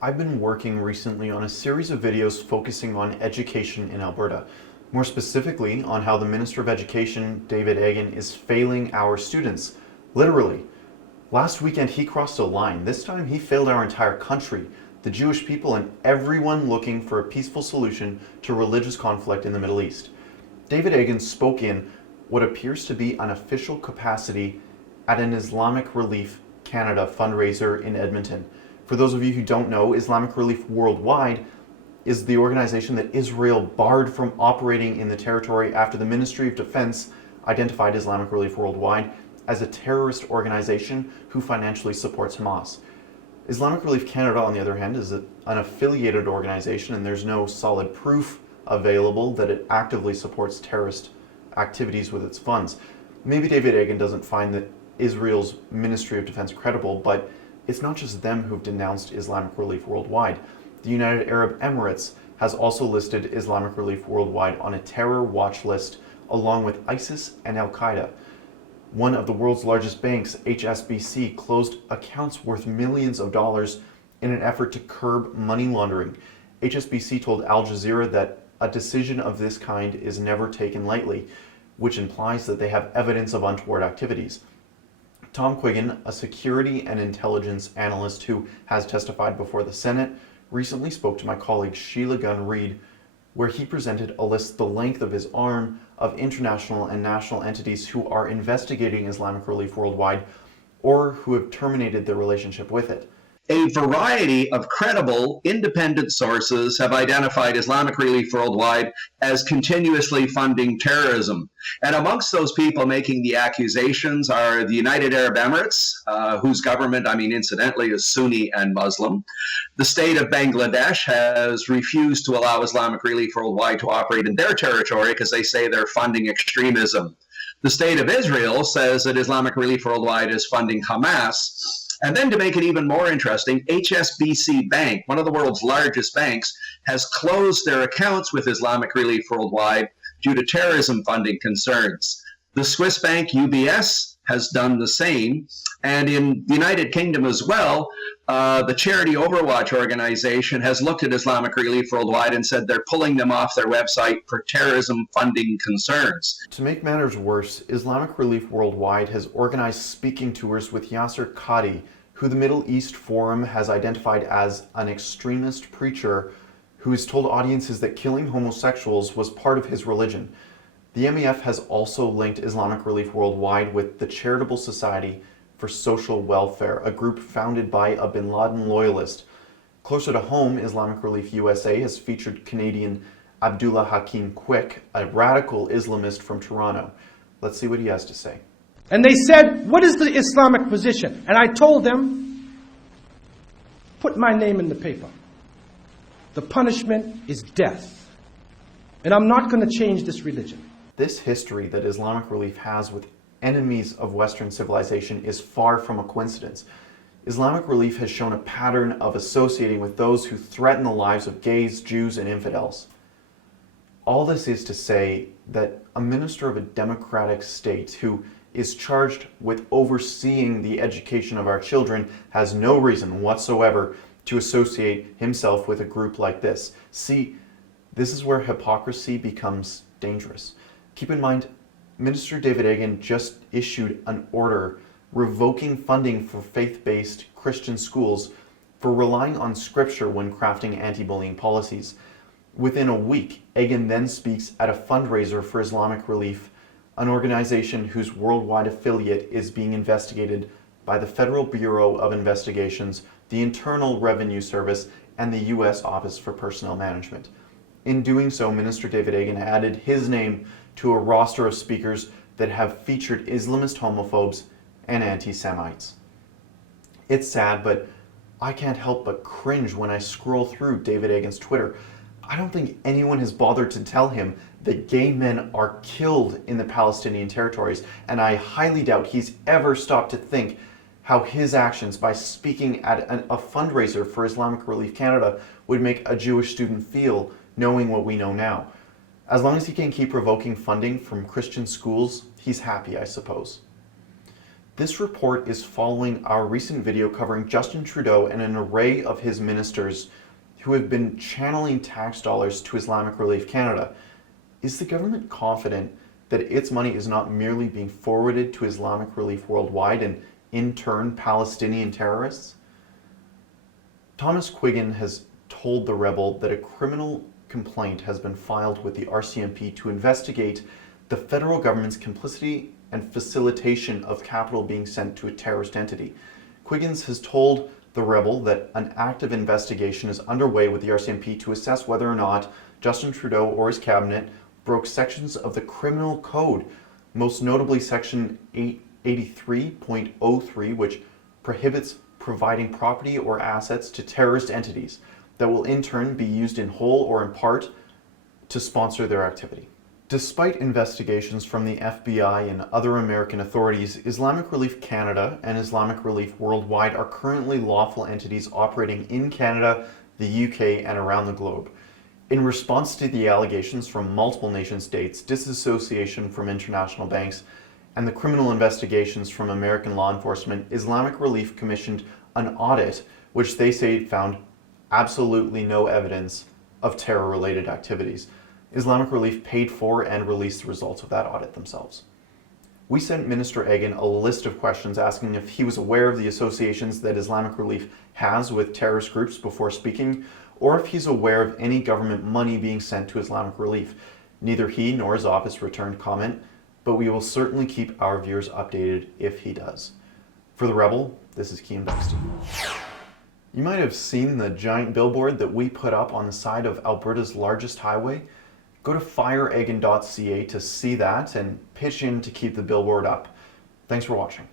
I've been working recently on a series of videos focusing on education in Alberta. More specifically, on how the Minister of Education, David Eggen, is failing our students. Literally. Last weekend he crossed a line. This time he failed our entire country, the Jewish people, and everyone looking for a peaceful solution to religious conflict in the Middle East. David Eggen spoke in what appears to be an official capacity at an Islamic Relief Canada fundraiser in Edmonton. For those of you who don't know, Islamic Relief Worldwide is the organization that Israel barred from operating in the territory after the Ministry of Defense identified Islamic Relief Worldwide as a terrorist organization who financially supports Hamas. Islamic Relief Canada, on the other hand, is an affiliated organization, and there's no solid proof available that it actively supports terrorist activities with its funds. Maybe David Eggen doesn't find that Israel's Ministry of Defense credible, but it's not just them who've denounced Islamic Relief Worldwide. The United Arab Emirates has also listed Islamic Relief Worldwide on a terror watch list along with ISIS and Al-Qaeda. One of the world's largest banks, HSBC, closed accounts worth millions of dollars in an effort to curb money laundering. HSBC told Al Jazeera that a decision of this kind is never taken lightly, which implies that they have evidence of untoward activities. Tom Quiggin, a security and intelligence analyst who has testified before the Senate, recently spoke to my colleague Sheila Gunn-Reid, where he presented a list the length of his arm of international and national entities who are investigating Islamic Relief Worldwide or who have terminated their relationship with it. A variety of credible, independent sources have identified Islamic Relief Worldwide as continuously funding terrorism. And amongst those people making the accusations are the United Arab Emirates, whose government, incidentally, is Sunni and Muslim. The state of Bangladesh has refused to allow Islamic Relief Worldwide to operate in their territory because they say they're funding extremism. The state of Israel says that Islamic Relief Worldwide is funding Hamas. And then to make it even more interesting, HSBC Bank, one of the world's largest banks, has closed their accounts with Islamic Relief Worldwide due to terrorism funding concerns. The Swiss bank UBS has done the same. And in the United Kingdom as well, the charity Overwatch organization has looked at Islamic Relief Worldwide and said they're pulling them off their website for terrorism funding concerns. To make matters worse, Islamic Relief Worldwide has organized speaking tours with Yasser Qadi, who the Middle East Forum has identified as an extremist preacher who has told audiences that killing homosexuals was part of his religion. The MEF has also linked Islamic Relief Worldwide with the Charitable Society for Social Welfare, a group founded by a Bin Laden loyalist. Closer to home, Islamic Relief USA has featured Canadian Abdullah Hakim Quick, a radical Islamist from Toronto. Let's see what he has to say. And they said, what is the Islamic position? And I told them, put my name in the paper. The punishment is death. And I'm not going to change this religion. This history that Islamic Relief has with enemies of Western civilization is far from a coincidence. Islamic Relief has shown a pattern of associating with those who threaten the lives of gays, Jews, and infidels. All this is to say that a minister of a democratic state who is charged with overseeing the education of our children has no reason whatsoever to associate himself with a group like this. See, this is where hypocrisy becomes dangerous. Keep in mind, Minister David Eggen just issued an order revoking funding for faith-based Christian schools for relying on scripture when crafting anti-bullying policies. Within a week, Eggen then speaks at a fundraiser for Islamic Relief, an organization whose worldwide affiliate is being investigated by the Federal Bureau of Investigations, the Internal Revenue Service, and the U.S. Office for Personnel Management. In doing so, Minister David Eggen added his name to a roster of speakers that have featured Islamist homophobes and anti-Semites. It's sad, but I can't help but cringe when I scroll through David Eggen's Twitter. I don't think anyone has bothered to tell him that gay men are killed in the Palestinian territories, and I highly doubt he's ever stopped to think how his actions by speaking at a fundraiser for Islamic Relief Canada would make a Jewish student feel, knowing what we know now. As long as he can keep revoking funding from Christian schools, he's happy, I suppose. This report is following our recent video covering Justin Trudeau and an array of his ministers who have been channeling tax dollars to Islamic Relief Canada. Is the government confident that its money is not merely being forwarded to Islamic Relief Worldwide and, in turn, Palestinian terrorists? Thomas Quiggin has told The Rebel that a criminal complaint has been filed with the RCMP to investigate the federal government's complicity and facilitation of capital being sent to a terrorist entity. Quiggins has told The Rebel that an active investigation is underway with the RCMP to assess whether or not Justin Trudeau or his cabinet broke sections of the criminal code, most notably section 883.03, which prohibits providing property or assets to terrorist entities that will in turn be used in whole or in part to sponsor their activity. Despite investigations from the FBI and other American authorities, Islamic Relief Canada and Islamic Relief Worldwide are currently lawful entities operating in Canada, the UK, and around the globe. In response to the allegations from multiple nation states, disassociation from international banks, and the criminal investigations from American law enforcement, Islamic Relief commissioned an audit which they say found absolutely no evidence of terror-related activities. Islamic Relief paid for and released the results of that audit themselves. We sent Minister Egan a list of questions asking if he was aware of the associations that Islamic Relief has with terrorist groups before speaking, or if he's aware of any government money being sent to Islamic Relief. Neither he nor his office returned comment, but we will certainly keep our viewers updated if he does. For The Rebel, this is Cian Bexton. You might have seen the giant billboard that we put up on the side of Alberta's largest highway. Go to fireegan.ca to see that and pitch in to keep the billboard up. Thanks for watching.